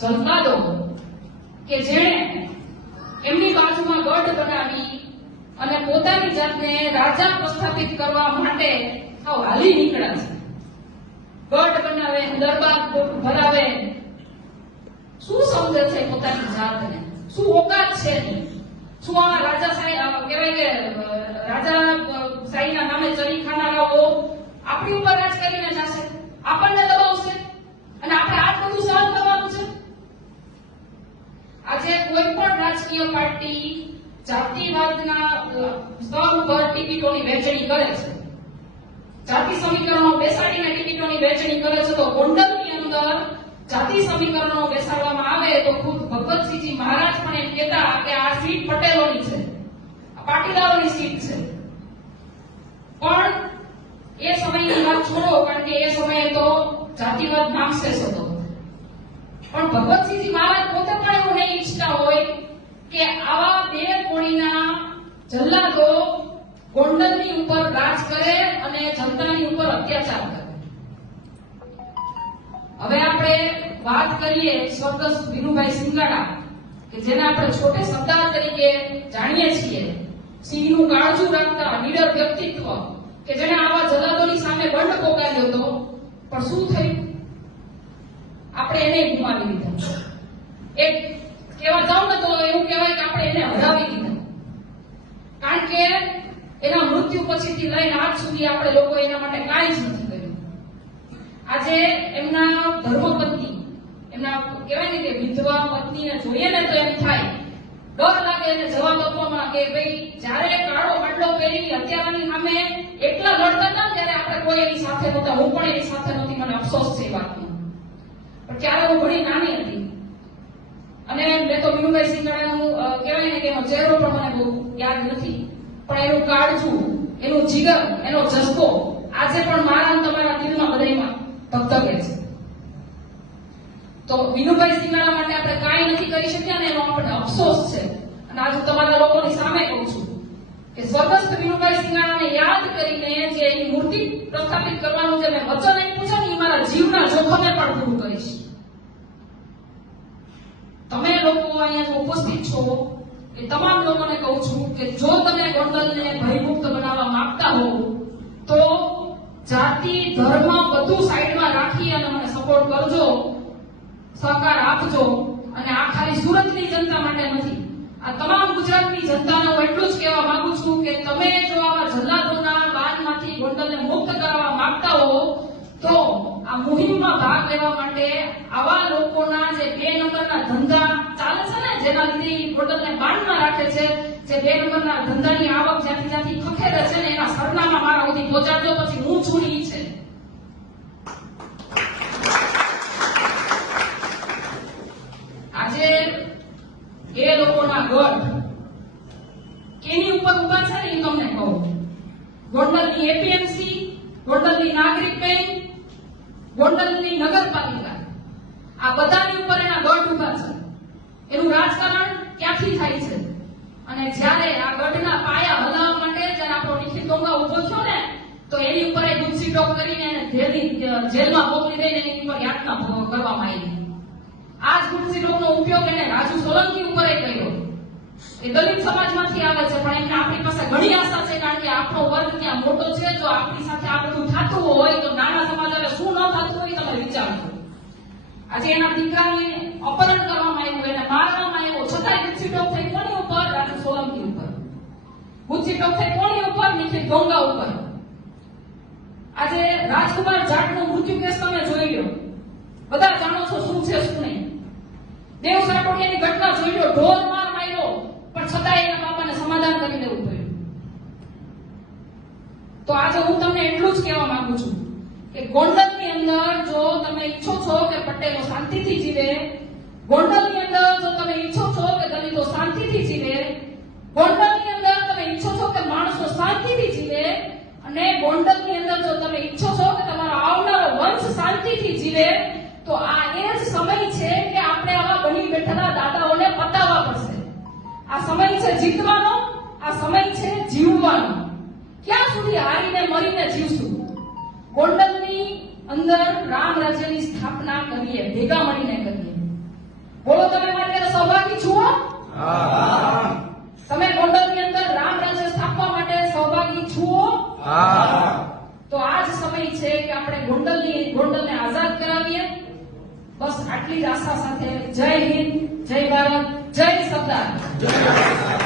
જલપાદો કે જેણે એમની બાજુમાં ગઢ બનાવી અને પોતાની જાતને રાજા પ્રસ્થાપિત કરવા માટે સાવ હાલી નીકળ્યા છે. ગઢ બનાવે દરબાર ભરાવે. શું સમજે છે પોતાની જાતને? શું ઓકાત છે શું આ રાજા સાહેબ કહેવાય કે રાજા અ, નામે ચરી ખાનારાઓ આપણી ઉપર રાજ કરીને જશે? આપણને દબાવશે અને આપણે આ જ બધું સહન કરવાનું છે આજે કોઈ પણ રાજકીય પાર્ટી જાતિવાદના સ્તર ટિકિટોની વહેંચણી કરે છે. જાતિ સમીકરણો બેસાડીને ટિકિટોની વહેંચણી કરે છે તો ગોંડલની અંદર જાતિ સમીકરણો બેસાડવામાં આવે તો ખુદ ભગવતસિંહજી મહારાજ પણ એમ કહેતા કે આ સીટ પટેલોની છે. પાટીદારોની સીટ છે. પણ એ સમયની વાત છોડો કારણ કે એ સમયે તો જાતિવાદ નામશેષ હતો પણ ભગવતસિંહજી મહારાજ પોતે પણ એવું નહીં ઈચ્છતા હોય કે આવા બે કોણીના જલ્લાદો ગોંડલની ઉપર રાજ કરે અને જનતાની ઉપર અત્યાચાર કરે. હવે આપણે વાત કરીએ સ્વર્ગસ્થ વિનુભાઈ સિંગાડા, કે જેને આપણે છોટે સરદાર તરીકે જાણીએ છીએ. સિંહનું કાળજું રાખતા નીડર વ્યક્તિત્વ, કે જેને આવા જલ્લાદોની સામે બંધ પોકાર્યો હતો, પણ શું થયું? આપણે એને ગુમાવી દીધા. એક કહેવા જાઉં ને તો એવું કહેવાય કે આપણે એને હરાવી દીધા. કારણ કે એના મૃત્યુ પછીથી લઈને આજ સુધી આપણે લોકો એના માટે કાંઈ જ નથી કર્યું. આજે એમના ધર્મપત્ની, એમના કહેવાય ને કે વિધવા પત્નીને જોઈએ ને તો એમ થાય, ડર લાગે એને જવાબ આપવામાં કે ભાઈ, જ્યારે કાળો માટલો પહેરી હત્યારાની સામે એકલા લડતા હતા ત્યારે આપણે કોઈ એની સાથે નહોતા, હું પણ એની સાથે નહોતી, મને અફસોસ છે વાતનો. પણ ત્યારે હું ઘણી નાની મેં તો મીનુભાઈ સિંગાડાનું કહેવાય ને કે એનો ચહેરો પણ મને બહુ યાદ નથી. પણ એનું કાળજું, એનું જીગર એનો જસ્તો આજે પણ મારા તમારા દિલમાં બધાયમાં ધબધબે છે. તો વિનુભાઈ સિંગાડા માટે આપણે કાંઈ નથી કરી શક્યા ને એનો આપણને અફસોસ છે. અને આજે તમારા લોકોની સામે કહું છું કે સ્વર્ગસ્થ વિનુભાઈ સિંગાણાને યાદ કરીને જે એની મૂર્તિ પ્રસ્થાપિત કરવાનું જે મેં વચન આપ્યું છે ને એ મારા જીવના જોખમે પણ પૂરું કરીશ તમે લોકો અહીંયા ઉપસ્થિત છો, એ તમામ લોકોને કહું છું કે જો તમે ગોંડલને ભયમુક્ત બનાવવા માંગતા હો, તો જાતિ, ધર્મ બધું સાઈડમાં રાખી અને મને સપોર્ટ કરજો, સહકાર આપજો અને આ ખાલી સુરતની જનતા માટે નથી. આ તમામ ગુજરાતની જનતાને હું એટલું જ કહેવા માંગુ છું કે તમે જો આવા જલ્લાદોના બાનમાંથી ગોંડલને મુક્ત કરવા માંગતા હો, તો આ મુહિમમાં ભાગ લેવા માટે આવા લોકોના જે બે નંબરના ધંધા જેના લીધે એ ગોંડલને બાનમાં રાખે છે. જે બે નંબરના ધંધાની આવક જ્યાંથી જ્યાંથી ખખેરે છે ને એના સરનામા મારા સુધી પહોંચાડજો, પછી હું છું છે. આજે એ લોકોના ગઢ એની ઉપર ઊભા છે ને એ તમને કહું. ગોંડલની એપીએમસી ગોંડલની નાગરિક બેંક, ગોંડલની નગરપાલિકા. આ બધાની ઉપર એના ગઢ ઊભા છે. રાજકારણ થાય છે. અને જ્યારે આ ગઢના પાયા હલાવવા માટે જ્યારે આપણો નિખિલ ડોંગા ઊભો થયો ને, તો એની ઉપર એ ગુસ્સી ટોપ કરીને એને જેલની જેલમાં મોકલી દઈને એની ઉપર યાતના કરવામાં આવી. આ જ ગુસ્સી ટોકનો ઉપયોગ એને રાજુ સોલંકી ઉપર કર્યો. એ દલિત સમાજમાંથી આવે છે, પણ એમને આપણી પાસે ઘણી આશા છે, કારણ કે આપણો વર્ગ ત્યાં મોટો છે. જો આપણી સાથે આ બધું થતું હોય, તો નાના સમાજ હવે શું ન થતું હોય તમે વિચારો આજે એના દીકરાને અપહરણ કરવામાં આવ્યું, એને ગુસ્સી કોની ઉપર નિખિલ ડોંગા ઉપર. આજે રાજકુમાર જાટનો મૃત્યુ કેસ તમે જોઈ લો. બધા જાણો છો શું છે શું નહીં. દેવ સાટોડિયાની ઘટના જોઈ લો ઢોર માર માર્યો, પણ છતાંય એના બાપાને સમાધાન કરી દેવું પડ્યું. તો આજે હું તમને એટલું જ કહેવા માંગુ છું કે ગોંડલની અંદર જો તમે ઈચ્છો છો કે પટેલો શાંતિથી જીવે, ગોંડલની અંદર જો તમે ઈચ્છો છો કે દલિતો શાંતિથી જીવે, ગોંડલની અંદર તમે ઈચ્છો છો કે માણસો શાંતિથી જીવે અને ગોંડલની અંદર જો તમે ઈચ્છો છો કે તમારો આવનારો વંશ શાંતિથી જીવે, તો આ એ જ સમય છે કે આપણે આવા બની બેઠેલા દાદાઓને પતાવવા પડશે. આ સમય છે જીતવાનો, આ સમય છે જીવવાનો. ક્યાં સુધી હારીને મરીને જીવશું? ગોંડલની અંદર રામ રાજ્યની સ્થાપના કરીએ, ભેગા મળીને કરીએ. બોલો તમે માટે સહભાગી છુઓ તમે ગોંડલની અંદર રામ રાજ્ય સ્થાપવા માટે સહભાગી છો તો આ જ સમય છે કે આપણે ગોંડલની ગોંડલને આઝાદ કરાવીએ. બસ આટલી જ આશા સાથે જય હિન્દ, જય ભારત, જય સરદાર.